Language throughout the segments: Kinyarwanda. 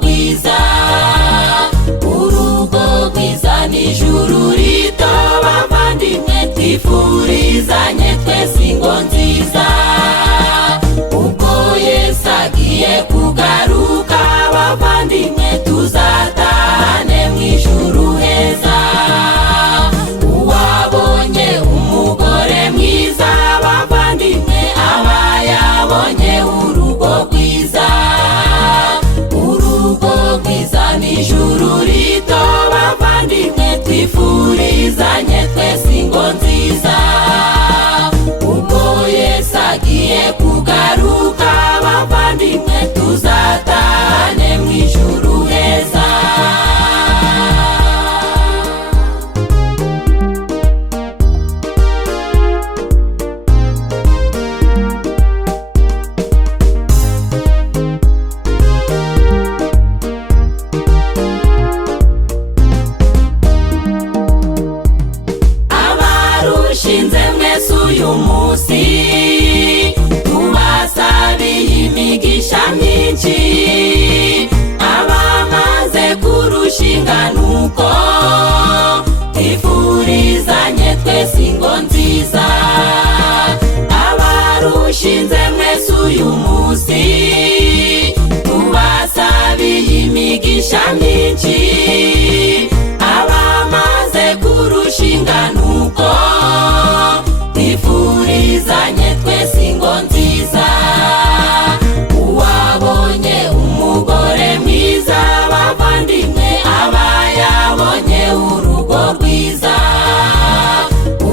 rwiza. Urugo rwiza n'ijuru rito bavandimwe, twifurizanye twese ingo nziza. Ubwo Yesu agiye kugaruka bavandimwe, tuzatahane mu ijuru heza. Uwabonye umugore mwiza bavandimwe, aba yabonye urugo rwiza. Urugo rwiza n'ijuru rito bavandimwe, twifurizanye twese ingo nziza. Ubwo Yesu agiye kugaruka bavandimwe, tuzatahane mu ijuru heza. Abarushinze mwese uyu munsi, tubasabiye imigisha myinshi. Abamaze kurushinga nuko, twifurizanye twese ingo nziza. Abarushinze mwese uyu munsi, tubasabiye imigisha myinshi. Abamaze kurushinga nuko, twifurizanye twese ingo nziza. Uwabonye umugore mwiza bavandimwe, aba yabonye urugo rwiza.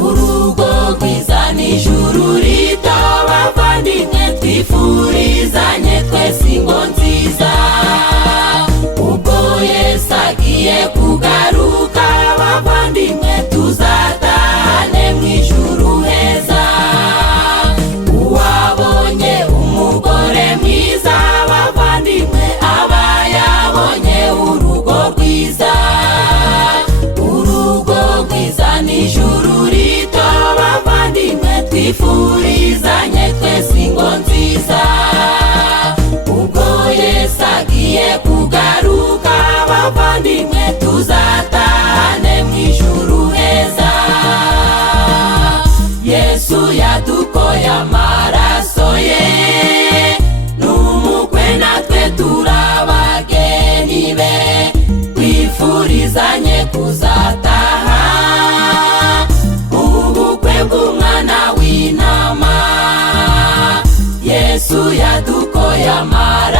Urugo rwiza n'ijuru rito bavandimwe, twifurizanye twese ingo nziza. Ubwo Yesu agiye kugaruka bavandimwe, tuzatahane mu ijuru heza. Uwabonye umugore mwiza bavandimwe, aba yabonye urugo rwiza. Urugo rwiza n'ijuru rito bavandimwe, twifurizanye twese ingo nziza. Ubwo Yesu agiye kugaruka bavandimwe, tuzatahane mu ijuru heza. Yesu yadukoye amaraso ye, n'umukwe natwe turabageni be, twifurizanye kuzataha ubukwe bw'umwana w'intama. Yesu yadukoye amaraso